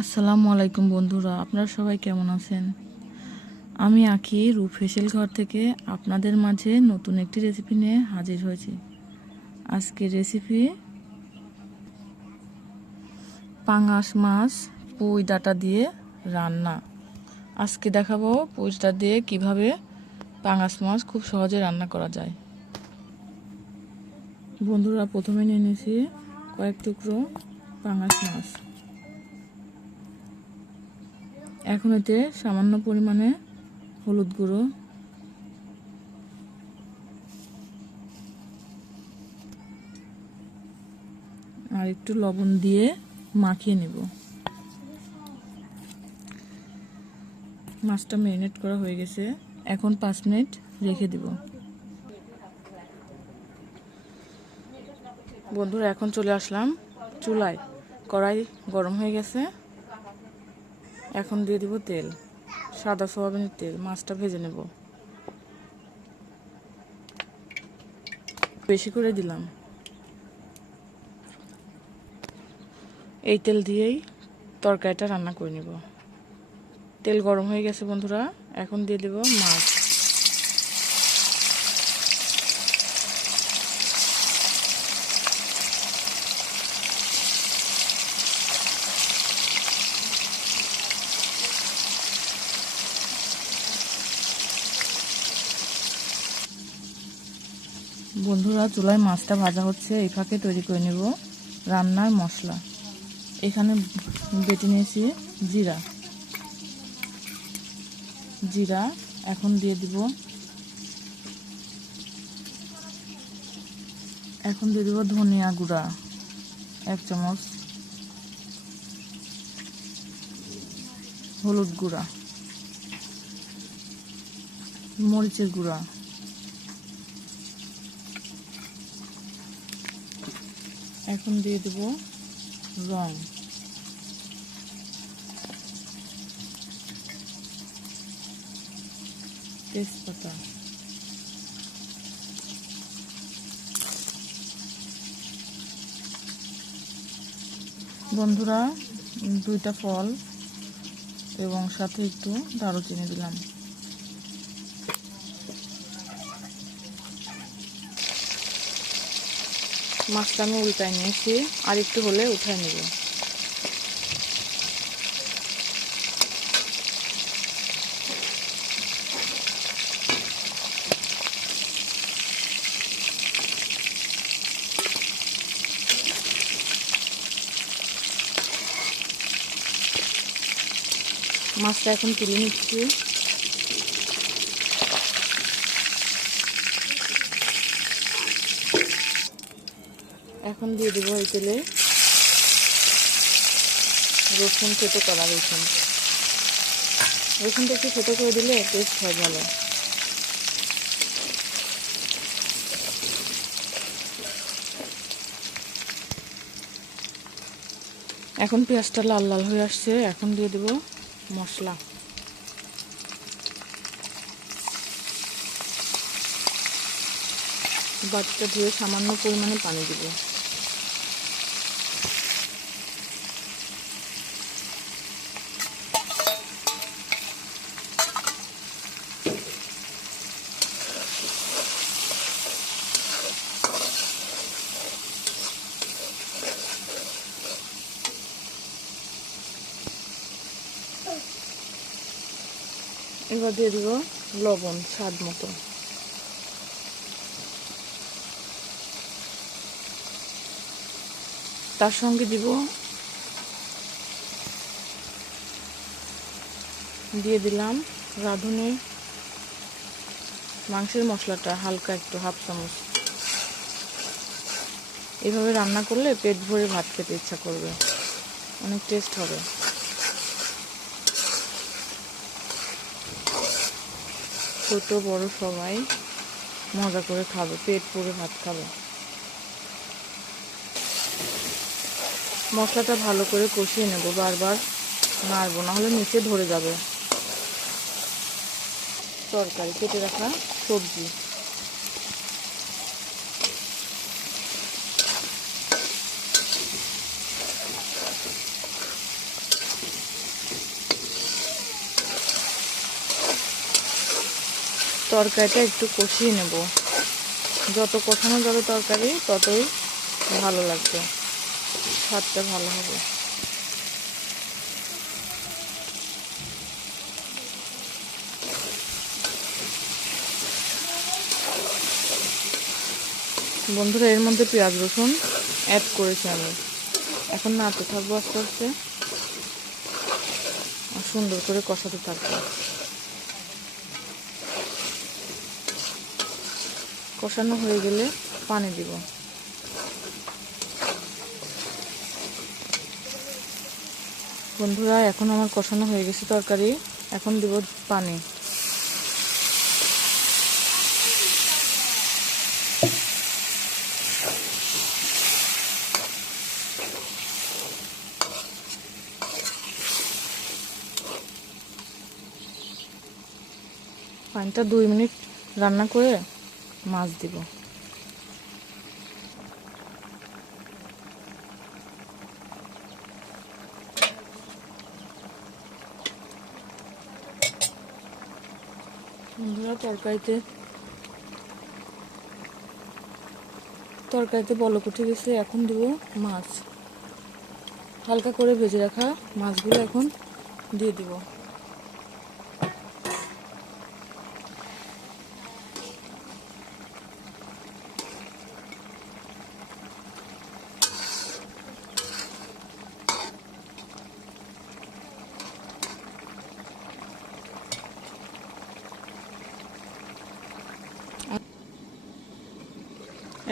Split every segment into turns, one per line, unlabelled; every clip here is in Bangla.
আসসালামু আলাইকুম বন্ধুরা, আপনারা সবাই কেমন আছেন? আমি আখি রূপ ঘর থেকে আপনাদের মাঝে নতুন একটি রেসিপি নিয়ে হাজির হয়েছি। আজকের রেসিপি পাঙাশ মাছ পুঁই ডাটা দিয়ে রান্না। আজকে দেখাবো পুঁই ডাটা দিয়ে কীভাবে পাঙাশ মাছ খুব সহজে রান্না করা যায়। বন্ধুরা, প্রথমে নিয়ে নিয়েছি কয়েক টুকরো পাঙাশ মাছ। এখন এতে সামান্য পরিমাণে হলুদ গুঁড়ো। আর একটু লবণ দিয়ে মাখিয়ে নেব। মাছটা ম্যারিনেট করা হয়ে গেছে। এখন পাঁচ মিনিট রেখে দিব। বন্ধুরা, এখন চলে আসলাম চুলায়। কড়াই গরম হয়ে গেছে। এখন দিয়ে দিব তেল। সাদা সোয়াবিনের তেল, মাছটা ভেজে নেব। বেশি করে দিলাম। এই তেল দিয়েই তরকারিটা রান্না করে নেব। তেল গরম হয়ে গেছে বন্ধুরা, এখন দিয়ে দেব মাছ। বন্ধুরা চুলায় মাছটা ভাজা হচ্ছে। এই ফাঁকে তৈরি করে নেব রান্নার মশলা। এখানে বেটে নিয়েছি জিরা। জিরা এখন দিয়ে দিব। এখন দিয়ে দিব ধনিয়া গুঁড়া, এক চামচ। হলুদ গুঁড়া। মরিচের গুঁড়া। এখন দিয়ে দেব রং। তেজপাতা। বন্ধুরা দুইটা ফল এবং সাথে একটু দারুচিনি দিলাম। মাছটা আমি উল্টায় নিয়েছি আর একটু হলে উঠায় নেব। মাছটা এখন তুলে নিচ্ছি। এখন দিয়ে দেবো এই তেলে রসুন খেতে করা রসুন। রসুনটা একটু ছোটো করে দিলে টেস্ট হয় ভালো। এখন পেঁয়াজটা লাল লাল হয়ে আসছে, এখন দিয়ে দেবো মশলা। বাচ্চা ধুয়ে সামান্য পরিমাণে পানি দিব। এবার দিয়ে দিব লবণ স্বাদ মতো। তার সঙ্গে দিব দিয়ে দিলাম রাঁধুনি। মাংসের মশলাটা হালকা একটু হাফ চামচ। এভাবে রান্না করলে পেট ভরে ভাত খেতে ইচ্ছা করবে। অনেক টেস্ট হবে। ছোট, বড় সবাই মজা করে খাবে, পেট পুরে ভাত খাবে। মশলাটা ভালো করে কষিয়ে নেব, বারবার নাড়বো না হলে নিচে ধরে যাবে। তরকারি, কেটে রাখা সবজি। তরকারিটা একটু কষিয়ে নেব। যত কষানো যাবে তরকারি, ততই ভালো লাগবে। স্বাদটা ভালো হবে। বন্ধুরা, এর মধ্যে পেঁয়াজ রসুন অ্যাড করেছি আমি। এখন নাড়তে থাকব আস্তে আস্তে। সুন্দর করে কষাতে থাকব। কষানো হয়ে গেলে পানি দিব। বন্ধুরা, এখন আমার কষানো হয়ে গেছে তরকারি। এখন দিব পানি। পানিটা দুই মিনিট রান্না করে মাছ দিব। তরকারিতে তরকারিতে বলক উঠে গেছে, এখন দিব মাছ। হালকা করে ভেজে রাখা মাছগুলো এখন দিয়ে দিব।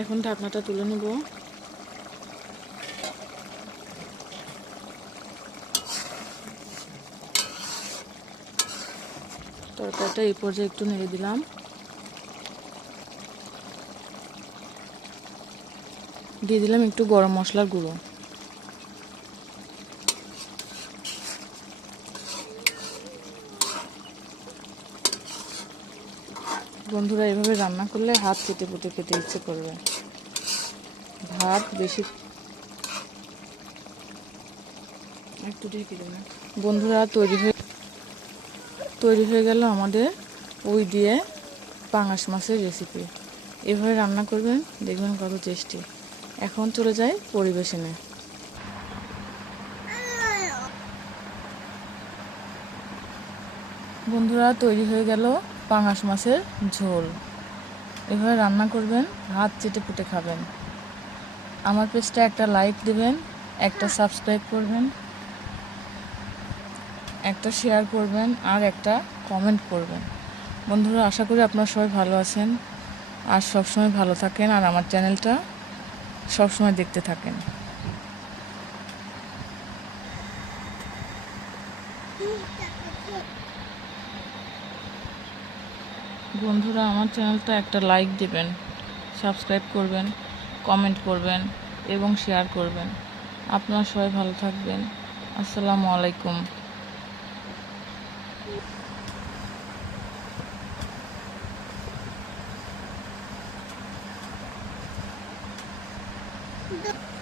এখন ঢাকনাটা তুলে নেব। তরকারিটা এই পর্যায়ে একটু নেড়ে দিলাম। দিয়ে দিলাম একটু গরম মশলার গুঁড়ো। বন্ধুরা, এভাবে রান্না করলে হাত কেটে পুটে খেতে ইচ্ছে করবে। ভাত বেশি বন্ধুরা, তৈরি হয়ে তৈরি হয়ে গেল আমাদের ওই দিয়ে পাঙাশ মাছের রেসিপি এভাবে রান্না করবেন, দেখবেন কত টেস্টি এখন চলে যাই পরিবেশনে। বন্ধুরা, তৈরি হয়ে গেল পাঙাশ মাছের ঝোল। এভাবে রান্না করবেন, হাত চেটে পুটে খাবেন। আমার পেজটা একটা লাইক দেবেন, একটা সাবস্ক্রাইব করবেন, একটা শেয়ার করবেন আর একটা কমেন্ট করবেন। বন্ধুরা, আশা করি আপনারা সবাই ভালো আছেন। আর সবসময় ভালো থাকেন আর আমার চ্যানেলটা সবসময় দেখতে থাকেন। বন্ধুরা, আমার চ্যানেলটা একটা লাইক দেবেন সাবস্ক্রাইব করবেন কমেন্ট করবেন এবং শেয়ার করবেন। আপনারা সবাই ভালো থাকবেন। আসসালামু আলাইকুম। the